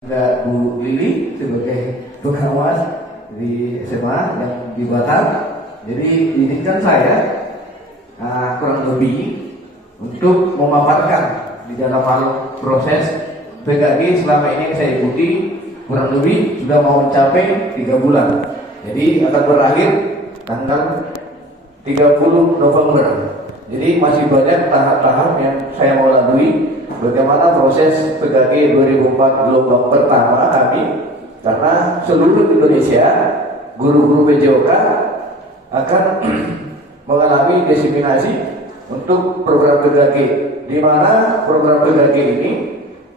Ada Bu Lili sebagai pengawas di SMA yang di Batam. Jadi izinkan saya kurang lebih untuk memaparkan di dalam hal proses PKG selama ini yang saya ikuti kurang lebih sudah mau mencapai 3 bulan. Jadi akan berakhir tanggal 30 November. Jadi masih banyak tahap-tahap yang saya mau lalui. Bagaimana proses PKG 2004 gelombang pertama kami, karena seluruh Indonesia guru-guru PJOK akan mengalami diseminasi untuk program PKG, di mana program PKG ini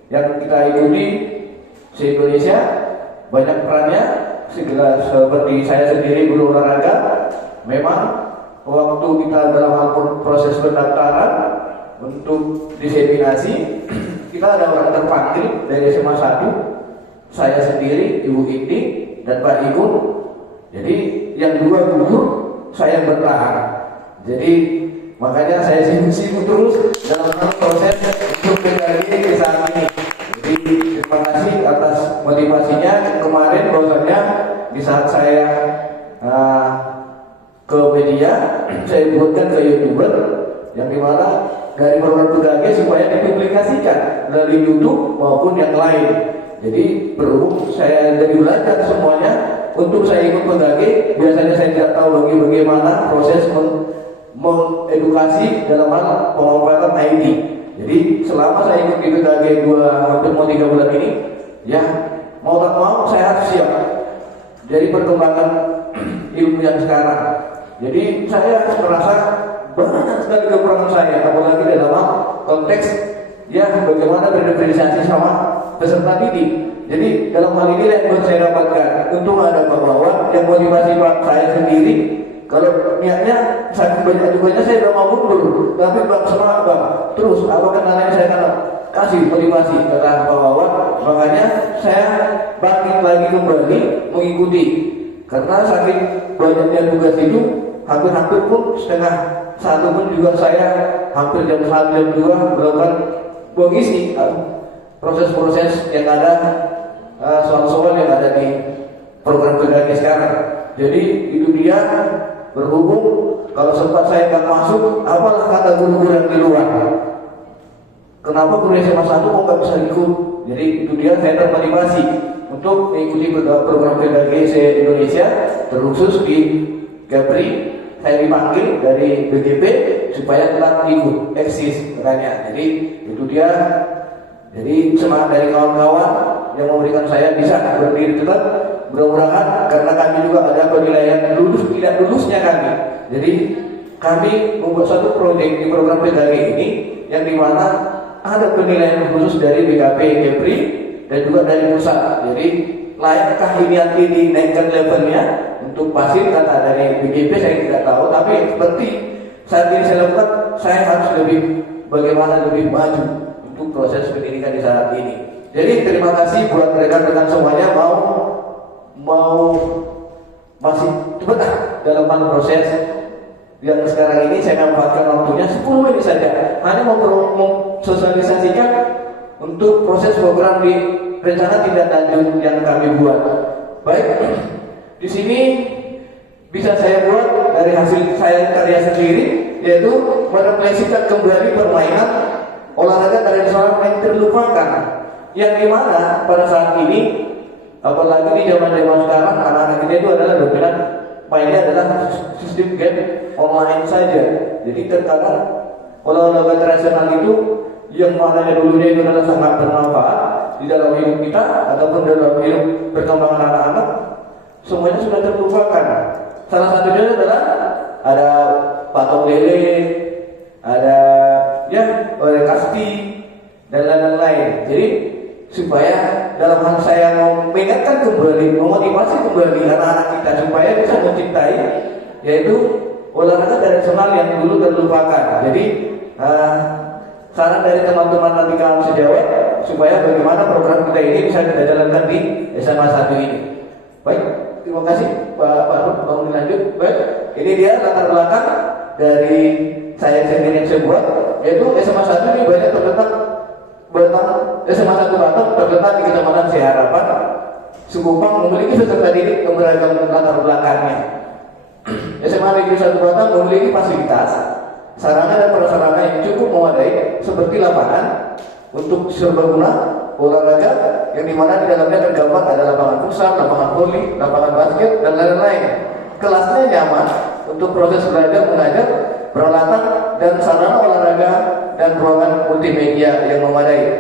yang kita ikuti se-Indonesia banyak perannya. Segala seperti saya sendiri guru olahraga, memang waktu kita dalam hal proses pendaftaran untuk diseminasi, kita ada orang terpanggil dari SMA 1, saya sendiri, Ibu Indi, dan Pak Igun. Jadi yang 2 gugur saya bertahan. Jadi makanya saya sibuk-sibuk terus dalam proses untuk PKG di saat ini. Jadi terima kasih atas motivasinya kemarin, bahwasanya di saat saya ke media, saya buatkan ke YouTuber, yang dimana dari program PKG supaya dipublikasikan dari YouTube maupun yang lain. Jadi berhubung saya jadi belajar semuanya untuk saya ikut PKG, biasanya saya tidak tahu bagaimana proses mengedukasi dalam hal pemanfaatan ID. Jadi selama saya ikut di PKG hampir 3 bulan ini, ya mau tak mau saya harus siap dari perkembangan ilmu yang sekarang. Jadi saya merasa banyak sekali kekurangan saya, apalagi dalam konteks ya bagaimana berdifferensiasi sama peserta didik. Jadi dalam hal ini yang saya dapatkan, untung ada Pak Wawan yang motivasi Pak saya sendiri. Kalau niatnya saya banyak juga saya udah mau mundur, tapi Pak semangat Pak, terus apa kenalnya saya akan kasih motivasi kata Pak Wawan. Makanya saya bangkit lagi kembali mengikuti, karena saking banyaknya tugas itu hampir pun setengah 1 pun juga saya hampir jam 1 jam 2 melakukan mengisi proses-proses yang ada, soal-soal yang ada di program PKG sekarang. Jadi itu dia, berhubung kalau sempat saya nggak masuk, apalah kata guru-guru yang di luar, kenapa guru SMA 1 kok nggak bisa ikut. Jadi itu dia, saya termotivasi untuk mengikuti program PKG se-Indonesia, terkhusus di Gapri. Saya dipanggil dari BGP supaya tetap ikut eksis makanya. Jadi itu dia. Jadi semangat dari kawan-kawan yang memberikan saya bisa berdiri tetap. Mudah-mudahan karena kami juga ada penilaian lulus tidak lulusnya kami. Jadi kami membuat satu proyek di program PKG ini yang dimana ada penilaian khusus dari BKP Kepri dan juga dari pusat. Jadi layakkah ini nanti dinaikkan levelnya untuk pasir, kata dari BGP saya tidak tahu, tapi seperti saat ini saya lakukan, saya harus bagaimana lebih maju untuk proses pendidikan di saat ini. Jadi terima kasih buat rekan-rekan semuanya mau masih betah dalam proses yang sekarang ini. Saya manfaatkan waktunya 10 menit saja, hanya mau sosialisasikan untuk proses program di rencana tindak lanjut yang kami buat. Baik, di sini bisa saya buat dari hasil saya karya sendiri, yaitu merefleksikan kembali permainan olahraga tradisional yang terlupakan, yang dimana pada saat ini, apalagi di zaman-zaman sekarang, anak-anak kita itu adalah dominan mainnya adalah sistem game online saja. Jadi terkadang olahraga tradisional itu yang mananya dulunya itu adalah sangat bermanfaat di dalam hidup kita ataupun dalam hidup perkembangan anak-anak, semuanya sudah terlupakan. Salah satunya adalah ada patung lele, ada oleh kasti dan lain-lain. Jadi supaya dalam hal saya mau mengingatkan kembali, memotivasi kembali anak-anak kita supaya bisa mencintai yaitu olahraga tradisional yang dulu terlupakan. Jadi saran dari teman-teman nanti kamu sejawat supaya bagaimana program kita ini bisa kita jalankan di SMA 1 ini. Baik, terima kasih Pak Rup, mau dilanjut. Baik, ini dia latar belakang dari saya sendiri yang saya buat, yaitu SMA 1 ini banyak terletak SMA 1 Batam terletak di Kecamatan Seharapan, Sukupang, memiliki peserta didik yang beragam latar belakangnya. SMA Negeri 1 Batam memiliki fasilitas, sarana dan prasarana yang cukup memadai seperti lapangan untuk serbaguna, olahraga yang dimana di dalamnya terdapat ada lapangan futsal, lapangan voli, lapangan basket dan lain-lain. Kelasnya nyaman untuk proses belajar mengajar, peralatan dan sarana olahraga dan ruangan multimedia yang memadai.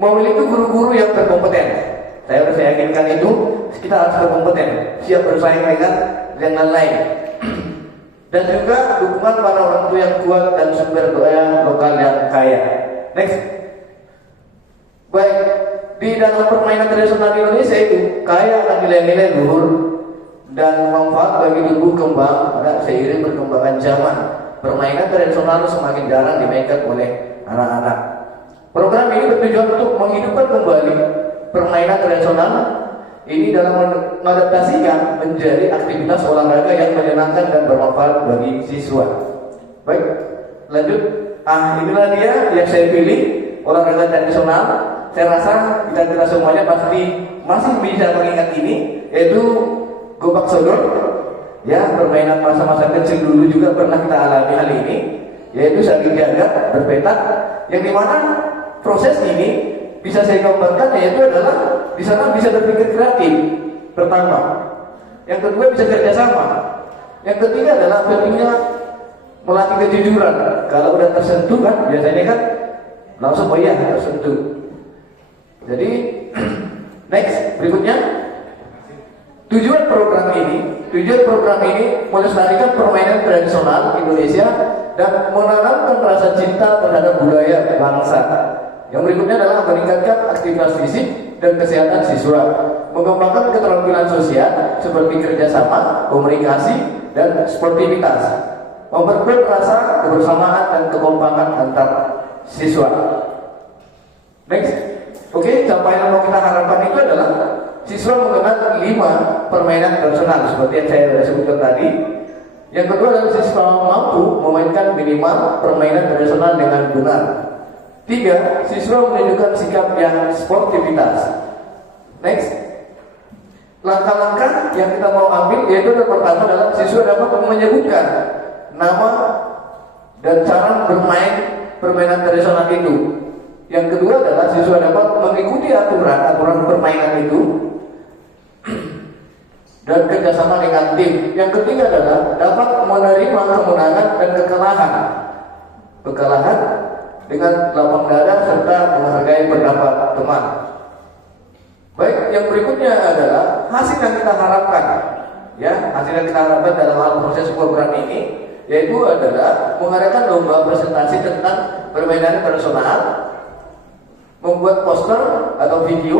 Memiliki guru-guru yang berkompeten. Saya harus yakinkan itu kita harus berkompeten, siap bersaing dengan yang lain. Dan juga dukungan para orang tua yang kuat dan sumber daya lokal yang kaya. Next. Baik, di dalam permainan tradisional Indonesia itu kaya akan nilai-nilai luhur dan manfaat bagi tumbuh kembang pada seiring perkembangan zaman. Permainan tradisional semakin jarang dimainkan oleh anak-anak. Program ini bertujuan untuk menghidupkan kembali permainan tradisional ini dalam mengadaptasikan menjadi aktivitas olahraga yang menyenangkan dan bermanfaat bagi siswa. Baik, lanjut. Inilah dia yang saya pilih, olahraga tradisional. Saya rasa kita semuanya pasti masih bisa mengingat ini, yaitu gobak sodor. Ya, permainan masa-masa kecil dulu juga pernah kita alami hal ini, yaitu saling jaga, berpetak, yang dimana proses ini bisa saya gambarkan yaitu adalah di sana bisa berpikir kreatif. Pertama, yang kedua bisa kerjasama. Yang ketiga adalah pentingnya melatih kejujuran. Kalau udah tersentuh kan biasanya kan langsung oh iya tersentuh. Jadi next berikutnya tujuan program ini melestarikan permainan tradisional Indonesia dan menanamkan rasa cinta terhadap budaya bangsa. Yang berikutnya adalah meningkatkan aktivitas fisik dan kesehatan siswa, mengembangkan keterampilan sosial seperti kerjasama, komunikasi, dan sportivitas, memperkuat rasa kebersamaan dan kekompakan antar siswa. Next, oke, capaian yang mau kita harapkan itu adalah siswa mengenal 5 permainan tradisional seperti yang saya sudah sebutkan tadi. Yang kedua adalah siswa mampu memainkan minimal permainan tradisional dengan benar. 3. Siswa menunjukkan sikap yang sportivitas. Next, langkah-langkah yang kita mau ambil yaitu yang pertama adalah siswa dapat menyebutkan nama dan cara bermain permainan tradisional itu. Yang kedua adalah siswa dapat mengikuti aturan permainan itu dan kerjasama dengan tim. Yang ketiga adalah dapat menerima kemenangan dan kekalahan dengan lapang dada serta menghargai pendapat teman. Baik, yang berikutnya adalah hasil yang kita harapkan. Ya, hasil yang kita harapkan dalam hal proses program ini yaitu adalah mengadakan lomba presentasi tentang permainan tradisional, membuat poster atau video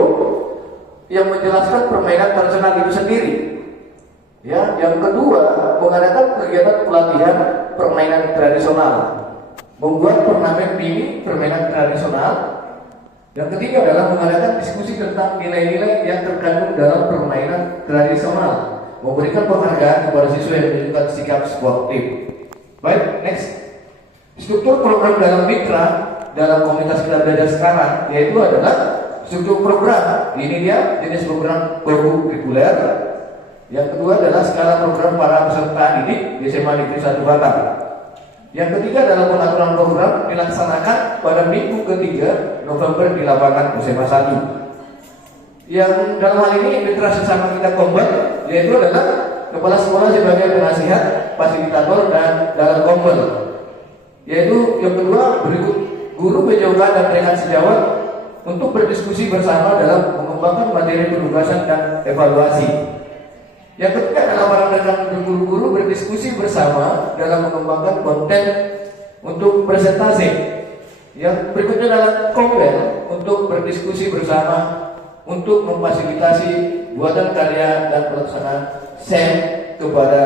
yang menjelaskan permainan tradisional itu sendiri. Ya, yang kedua mengadakan kegiatan pelatihan permainan tradisional, membuat turnamen mini permainan tradisional. Yang ketiga adalah mengadakan diskusi tentang nilai-nilai yang terkandung dalam permainan tradisional, memberikan penghargaan kepada siswa yang menunjukkan sikap sportif. Baik, next. Struktur program dalam mitra dalam komunitas kita belajar sekarang yaitu adalah struktur program. Ini dia jenis program kurikuler. Yang kedua adalah skala program para peserta didik di SMA Negeri 1 Batam. Yang ketiga adalah pengaturan program dilaksanakan pada minggu ketiga November di lapangan SMA 1. Yang dalam hal ini mitra sesama kita kombat yaitu adalah kepala sekolah sebagai penasihat, fasilitator dan dalam kompel. Yaitu yang kedua berikut guru PJOK dan rekan sejawat untuk berdiskusi bersama dalam mengembangkan materi penugasan dan evaluasi. Yang ketiga adalah para rekan guru-guru berdiskusi bersama dalam mengembangkan konten untuk presentasi. Yang berikutnya adalah kompel untuk berdiskusi bersama untuk memfasilitasi buatan karya dan pelaksanaan SEM kepada